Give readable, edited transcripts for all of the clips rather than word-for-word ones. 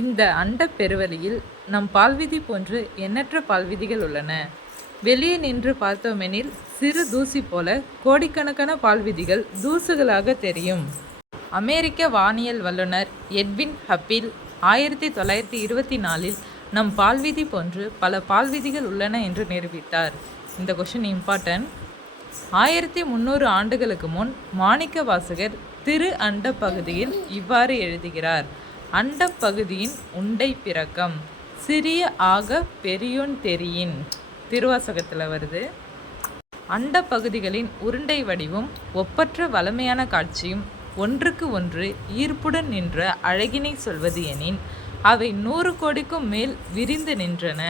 இந்த அண்டப் பெருவெளியில் நம் பால்விதி போன்று எண்ணற்ற பால்விதிகள் உள்ளன. வெளியே நின்று பார்த்தோமெனில் சிறு தூசி போல கோடிக்கணக்கான பால்விதிகள் தூசுகளாக தெரியும். அமெரிக்க வானியல் வல்லுனர் எட்வின் ஹப்பில் 1924 நம் பால்விதி போன்று பல பால்விதிகள் உள்ளன என்று நிரூபித்தார். இந்த கொஷின் இம்பார்ட்டன்ட். 1300 ஆண்டுகளுக்கு முன் மாணிக்கவாசகர் திரு அண்ட பகுதியில் இவ்வாறு எழுதுகிறார்: அண்டப் பகுதியின் உண்டை பிறக்கம் சிறிய ஆக பெரியோன் தெரியின். திருவாசகத்தில் வருது. அண்ட பகுதிகளின் உருண்டை வடிவும் ஒப்பற்ற வளமையான காட்சியும் ஒன்றுக்கு ஒன்று ஈர்ப்புடன் நின்ற அழகினை சொல்வது எனின் அவை 100 கோடிக்கும் மேல் விரிந்து நின்றன.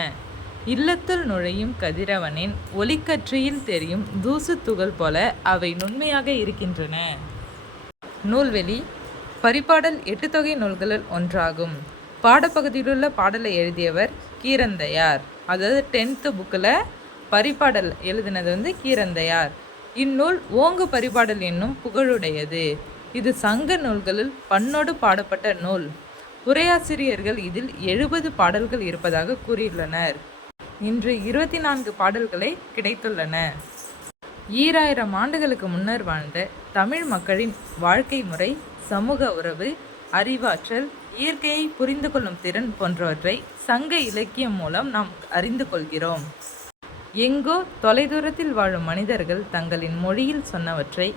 இல்லத்துள் நுழையும் கதிரவனின் ஒளிக்கற்றையில் தெரியும் தூசு துகள் போல அவை நுண்மையாக இருக்கின்றன. நூல்வெளி பரிபாடல் 8 தொகை நூல்களுள் ஒன்றாகும். பாடப்பகுதியிலுள்ள பாடலை எழுதியவர் கீரந்தையார். அதாவது 10th புக்கில் பரிபாடல் எழுதினது கீரந்தையார். இந்நூல் ஓங்கு பரிபாடல் என்னும் புகழுடையது. இது சங்க நூல்களில் பண்ணோடு பாடப்பட்ட நூல். உரையாசிரியர்கள் இதில் 70 பாடல்கள் இருப்பதாக கூறியுள்ளனர். இன்று 24 பாடல்களே கிடைத்துள்ளன. 2000 ஆண்டுகளுக்கு முன்னர் வாழ்ந்த தமிழ் மக்களின் வாழ்க்கை முறை, சமூக உறவு, அறிவாற்றல், இயற்கையை புரிந்து கொள்ளும் திறன் போன்றவற்றை சங்க இலக்கியம் மூலம் நாம் அறிந்து கொள்கிறோம். எங்கோ தொலைதூரத்தில் வாழும் மனிதர்கள் தங்களின் மொழியில் சொன்னவற்றை,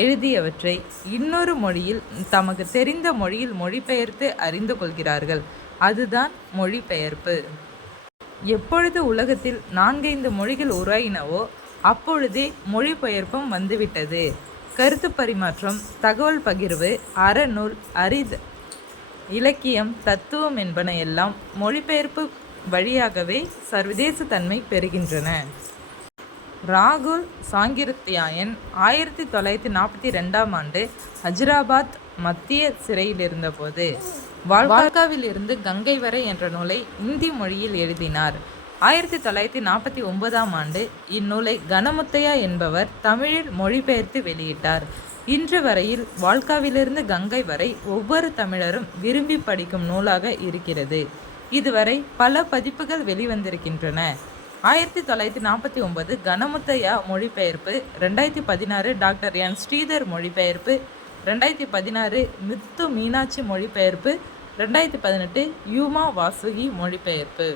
எழுதியவற்றை இன்னொரு மொழியில் தமக்கு தெரிந்த மொழியில் மொழிபெயர்த்து அறிந்து கொள்கிறார்கள். அதுதான் மொழிபெயர்ப்பு. எப்பொழுது உலகத்தில் 4-5 மொழிகள் உருவாயினவோ அப்பொழுதே மொழிபெயர்ப்பும் வந்துவிட்டது. கருத்து பரிமாற்றம், தகவல் பகிர்வு, அறநூல், இலக்கியம், தத்துவம் என்பன எல்லாம் மொழிபெயர்ப்பு வழியாகவே சர்வதேச தன்மை பெறுகின்றன. ராகுல் சாங்கிருத்யாயன் 1942 ஆண்டு ஹஜ்ராபாத் மத்திய சிறையில் இருந்தபோது வால்காவில் இருந்து கங்கை வரை என்ற நூலை இந்தி மொழியில் எழுதினார். 1949 ஆண்டு இந்நூலை கணமுத்தையா என்பவர் தமிழில் மொழிபெயர்த்து வெளியிட்டார். இன்று வரையில் வால்காவிலிருந்து கங்கை வரை ஒவ்வொரு தமிழரும் விரும்பி படிக்கும் நூலாக இருக்கிறது. இதுவரை பல பதிப்புகள் வெளிவந்திருக்கின்றன. 1949 கணமுத்தையா மொழிபெயர்ப்பு, 2016 டாக்டர் என் ஸ்ரீதர் மொழிபெயர்ப்பு, 2016 முத்து மீனாட்சி மொழிபெயர்ப்பு, 2018 யூமா வாசுகி மொழிபெயர்ப்பு.